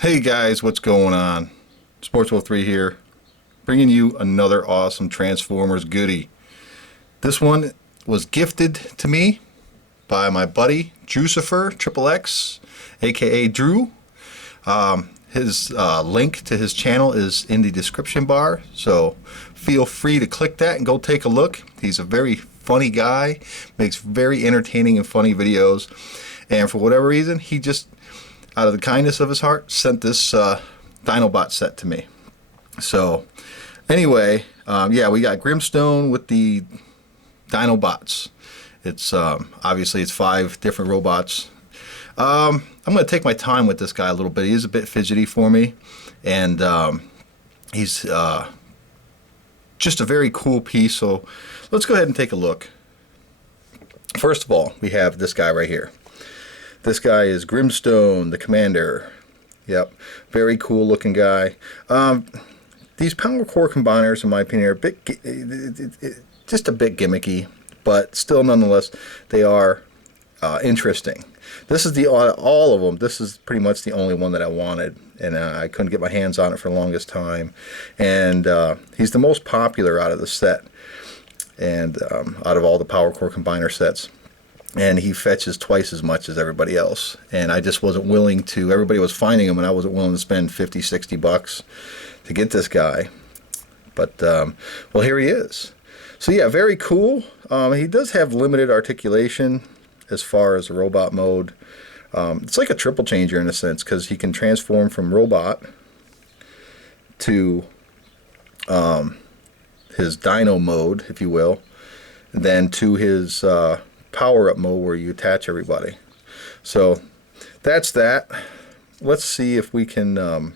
Hey guys, what's going on? Sports03 here, bringing you another awesome Transformers goodie. This one was gifted to me by my buddy Jucifer Triple X, aka Drew. His link to his channel is in the description bar, so feel free to click that and go take a look. He's a very funny guy, makes very entertaining and funny videos, and for whatever reason, he just, out of the kindness of his heart, sent this Dinobot set to me. So anyway, yeah, we got Grimstone with the Dinobots. It's obviously it's 5 different robots. I'm going to take my time with this guy a little bit. He is a bit fidgety for me, and he's just a very cool piece. So let's go ahead and take a look. First of all, we have this guy right here. This guy is Grimstone, the commander. Yep, very cool looking guy. These power core combiners, in my opinion, are a bit, just a bit gimmicky, but still, nonetheless, they are interesting. This is all of them. This is pretty much the only one that I wanted, and I couldn't get my hands on it for the longest time. And he's the most popular out of the set, and out of all the power core combiner sets. And he fetches twice as much as everybody else, and I just wasn't willing to. Everybody was finding him, and I wasn't willing to spend 50, 60 bucks to get this guy. But well, here he is. So yeah, very cool. He does have limited articulation as far as the robot mode. It's like a triple changer in a sense, because he can transform from robot to his dino mode, if you will, then to his power-up mode where you attach everybody. So that's that. Let's see if we can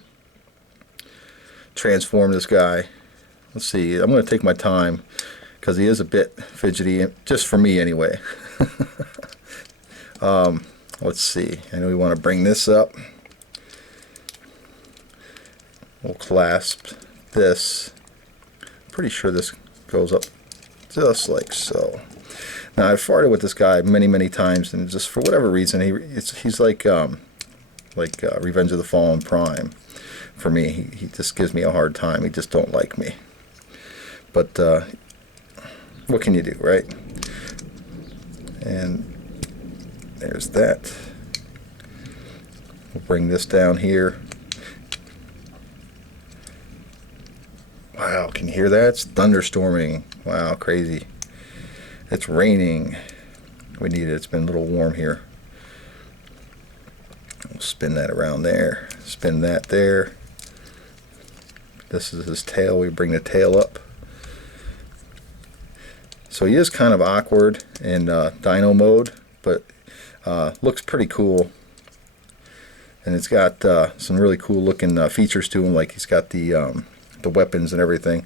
transform this guy. Let's see. I'm going to take my time because he is a bit fidgety, just for me anyway. Let's see. I know we want to bring this up. We'll clasp this. Pretty sure this goes up just like so. Now, I've farted with this guy many times, and just for whatever reason, he's like Revenge of the Fallen Prime for me. He just gives me a hard time. He just don't like me. But what can you do, right? And there's that. We'll bring this down here. Wow, can you hear that? It's thunderstorming. Wow, crazy. It's raining. We need it. It's been a little warm here. We'll spin that around there. Spin that there. This is his tail. We bring the tail up. So he is kind of awkward in dino mode, but looks pretty cool. And it's got some really cool looking features to him, like he's got the weapons and everything.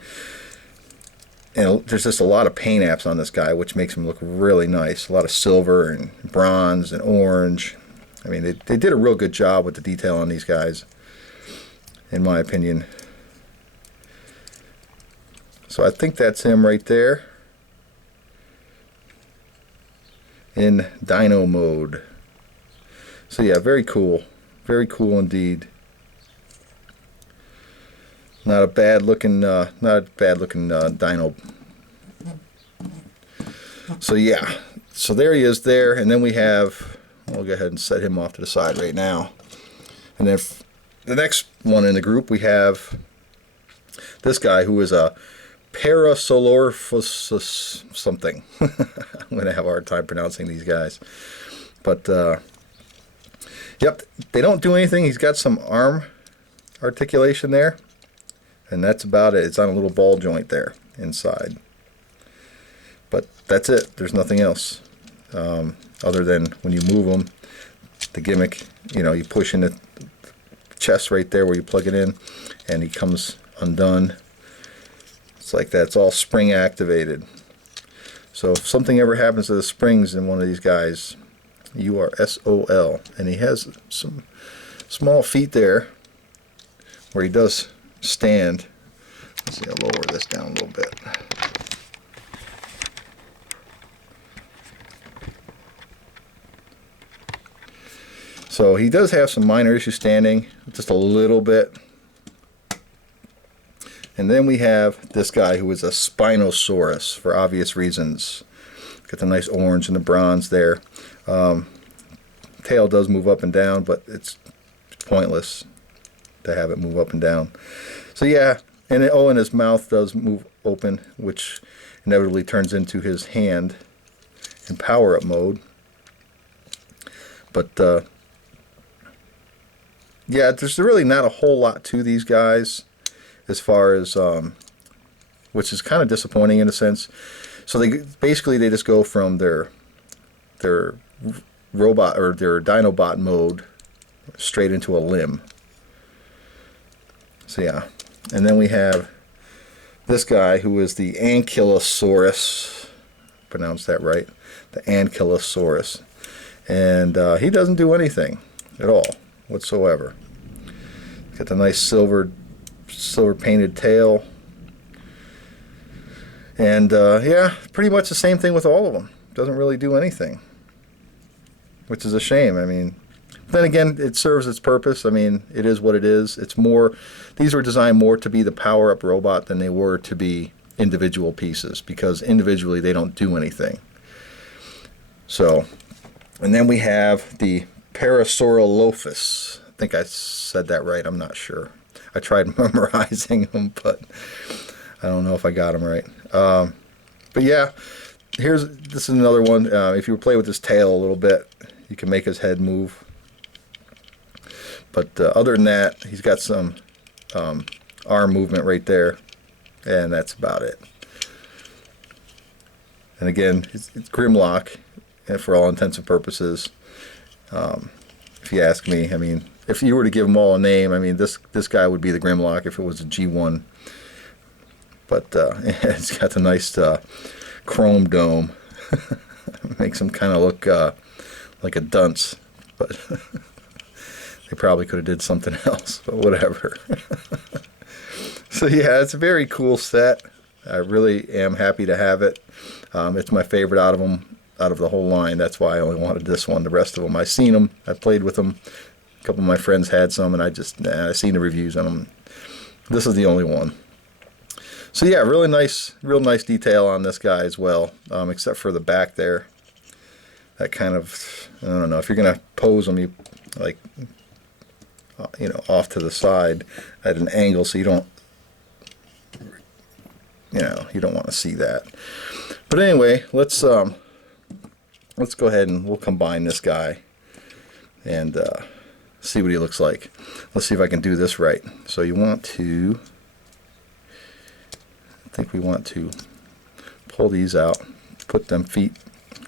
And there's just a lot of paint apps on this guy, which makes him look really nice. A lot of silver and bronze and orange. I mean, they did a real good job with the detail on these guys, in my opinion. So I think that's him right there in dino mode. So yeah, very cool. Very cool indeed. Not a bad looking dino. So yeah, so there he is there, and then we have, I'll go ahead and set him off to the side right now. And then the next one in the group, we have this guy who is a Parasaurolophus something. I'm going to have a hard time pronouncing these guys. But, yep, they don't do anything. He's got some arm articulation there. And that's about it. It's on a little ball joint there inside. But that's it. There's nothing else. Other than when you move them, the gimmick, you know, you push in the chest right there where you plug it in, and he comes undone. It's like that. It's all spring activated. So if something ever happens to the springs in one of these guys, you are SOL. And he has some small feet there where he does stand. Let's see, I'll lower this down a little bit. So he does have some minor issues standing, just a little bit. And then we have this guy who is a Spinosaurus for obvious reasons. Got the nice orange and the bronze there. Tail does move up and down, but it's pointless to have it move up and down. So yeah, and and his mouth does move open, which inevitably turns into his hand in power-up mode. But yeah, there's really not a whole lot to these guys as far as which is kind of disappointing in a sense. So they just go from their robot or their Dinobot mode straight into a limb. So yeah, and then we have this guy who is the Ankylosaurus, pronounced that right, the Ankylosaurus, and he doesn't do anything at all whatsoever. Got the nice silver painted tail, and yeah, pretty much the same thing with all of them. Doesn't really do anything, which is a shame. I mean, then again, it serves its purpose. I mean, it is what it is. It's more, these were designed more to be the power-up robot than they were to be individual pieces, because individually they don't do anything. So, and then we have the Parasaurolophus. I think I said that right. I'm not sure. I tried memorizing them, but I don't know if I got them right. But yeah, this is another one. If you play with his tail a little bit, you can make his head move. But other than that, he's got some arm movement right there, and that's about it. And again, it's Grimlock, and for all intents and purposes. If you ask me, I mean, if you were to give them all a name, I mean, this guy would be the Grimlock if it was a G1. But it's got the nice chrome dome. Makes him kind of look like a dunce, but they probably could have did something else, but whatever. So yeah, it's a very cool set. I really am happy to have it. It's my favorite out of them, out of the whole line. That's why I only wanted this one. The rest of them, I've seen them, I played with them. A couple of my friends had some, and I seen the reviews on them. This is the only one. So yeah, real nice detail on this guy as well, except for the back there. That kind of, I don't know, if you're gonna pose them, you like, you know, off to the side at an angle, so you don't, you know, you don't want to see that. But anyway, let's go ahead and we'll combine this guy and see what he looks like. Let's see if I can do this right. So you want to, I think we want to pull these out, put them feet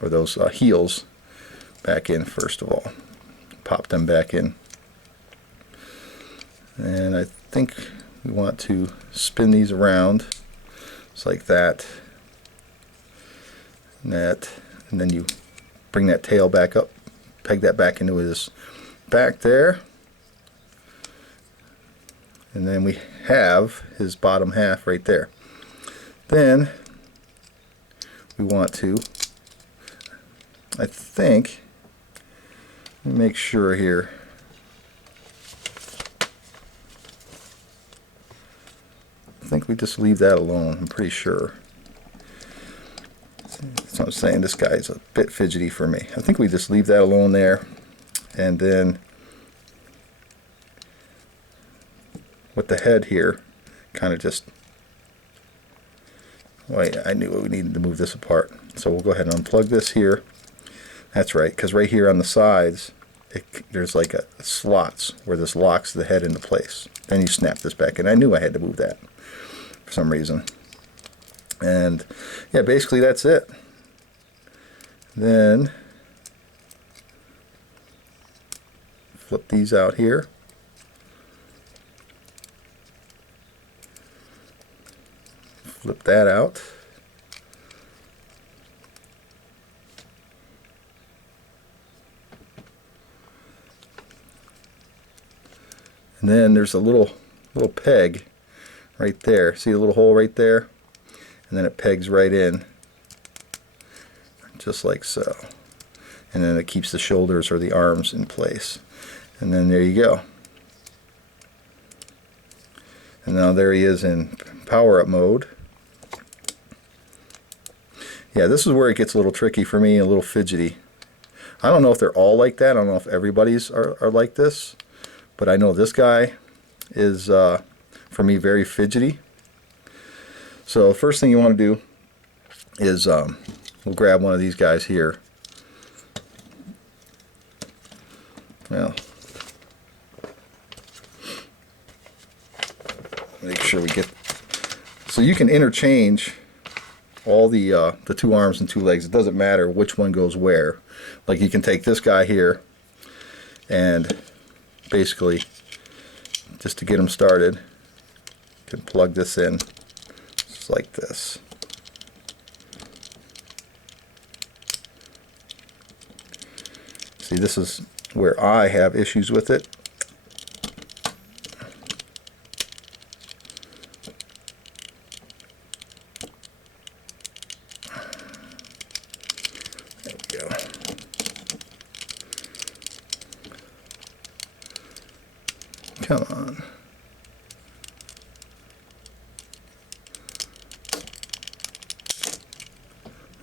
or those heels back in first of all. Pop them back in. And I think we want to spin these around just like that. And then you bring that tail back up, peg that back into his back there. And then we have his bottom half right there. Then we want to, I think, let me make sure here. I think we just leave that alone, I'm pretty sure. That's what I'm saying, this guy's a bit fidgety for me. I think we just leave that alone there, and then with the head here, kind of just, wait, I knew we needed to move this apart. So we'll go ahead and unplug this here. That's right, because right here on the sides, there's like slots where this locks the head into place. Then you snap this back in. I knew I had to move that for some reason. And yeah, basically that's it. Then flip these out here. Flip that out. And then there's a little peg right there. See the little hole right there? And then it pegs right in, just like so. and then it keeps the shoulders or the arms in place. And then there you go. And now there he is in power up mode. Yeah, this is where it gets a little tricky for me, a little fidgety. I don't know if they're all like that. I don't know if everybody's are like this, but I know this guy is, for me, very fidgety. So the first thing you want to do is we'll grab one of these guys here. Well, make sure we get, so you can interchange all the two arms and two legs. It doesn't matter which one goes where. Like, you can take this guy here and basically, just to get him started, you can plug this in just like this. See, this is where I have issues with it. There we go. Come on.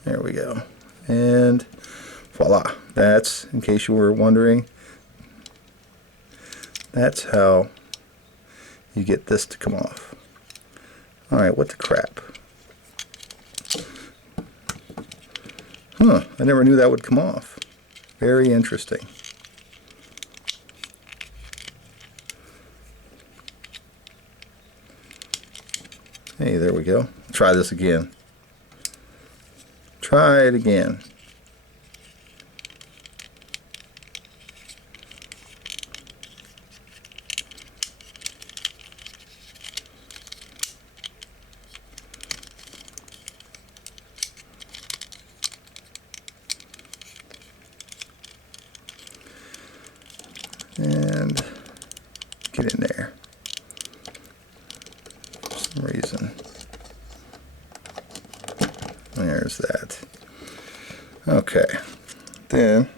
There we go. And voila. That's, in case you were wondering, that's how you get this to come off. Alright, what the crap? Huh, I never knew that would come off. Very interesting. Hey, there we go. Try this again. Try it again. And get in there. For some reason. There's that. Okay. Then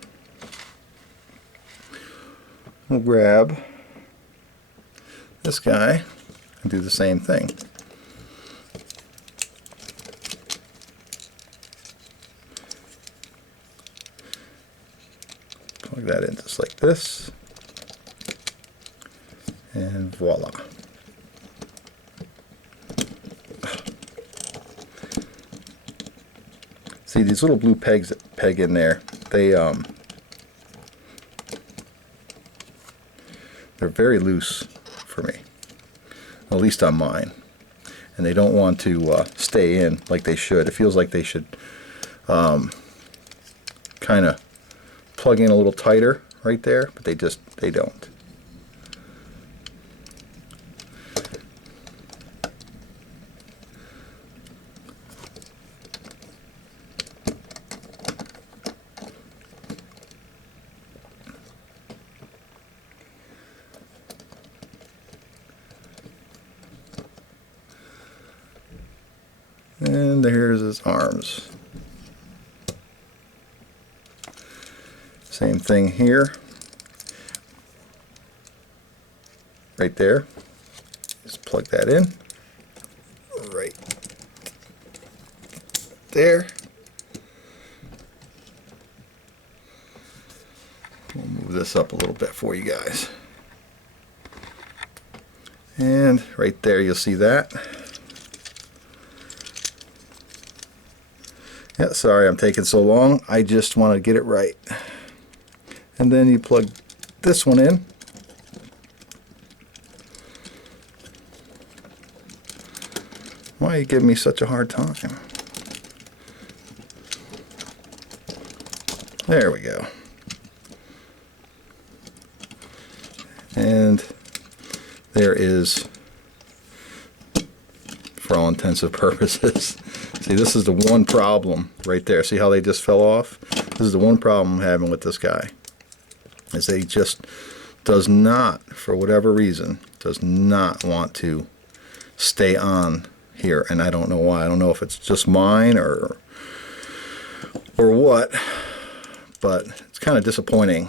we'll grab this guy and do the same thing. Plug that in just like this. And voila. See, these little blue pegs that peg in there, they're very loose for me, at least on mine, and they don't want to stay in like they should. It feels like they should kind of plug in a little tighter right there, but they don't. And there's his arms. Same thing here. Right there. Just plug that in. Right there. We'll move this up a little bit for you guys. And right there you'll see that. Yeah, sorry I'm taking so long. I just want to get it right. And then you plug this one in. Why are you giving me such a hard time? There we go. And there is, for all intents and purposes. See, this is the one problem right there. See how they just fell off? This is the one problem I'm having with this guy. Is that he just does not, for whatever reason, does not want to stay on here. And I don't know why. I don't know if it's just mine or what. but it's kind of disappointing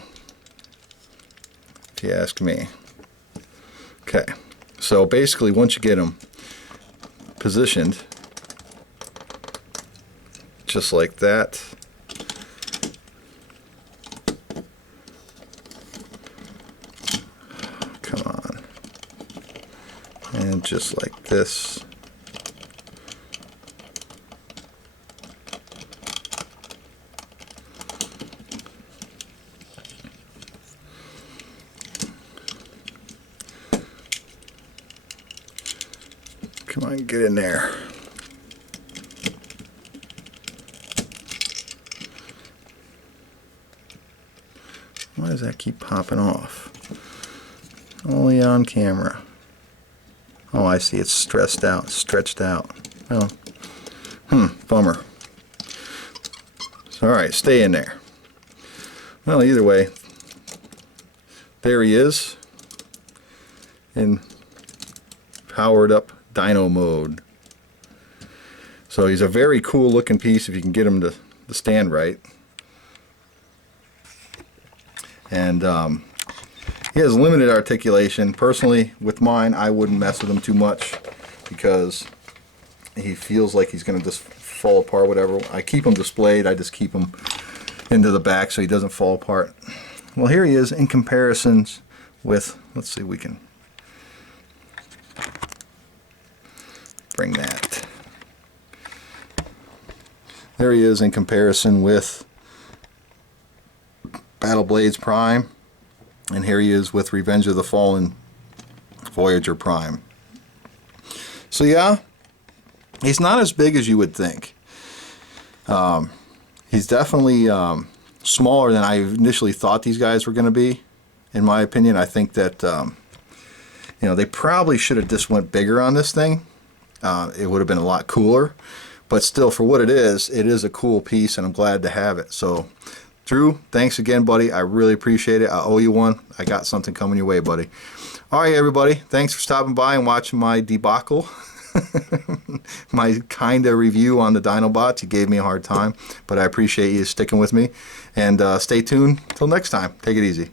if you ask me. Okay, so basically once you get them positioned just like that, come on, and just like this, come on, get in there. Why does that keep popping off? Only on camera. Oh, I see, it's stretched out. Well, bummer. So, alright, stay in there. Well, either way, there he is in powered up Dino mode. So he's a very cool looking piece if you can get him to stand right. And he has limited articulation. Personally, with mine, I wouldn't mess with him too much because he feels like he's going to just fall apart, whatever. I keep him displayed. I just keep him into the back so he doesn't fall apart. Well, here he is in comparisons with, let's see, we can bring that. There he is in comparison with Battle Blades Prime, and here he is with Revenge of the Fallen Voyager Prime. So yeah, he's not as big as you would think. He's definitely smaller than I initially thought these guys were going to be. In my opinion, I think that you know, they probably should have just went bigger on this thing. It would have been a lot cooler, but still, for what it is a cool piece, and I'm glad to have it. So Drew, thanks again, buddy. I really appreciate it. I owe you one. I got something coming your way, buddy. All right, everybody. Thanks for stopping by and watching my debacle. My kind of review on the Dinobots. You gave me a hard time, but I appreciate you sticking with me. And stay tuned till next time. Take it easy.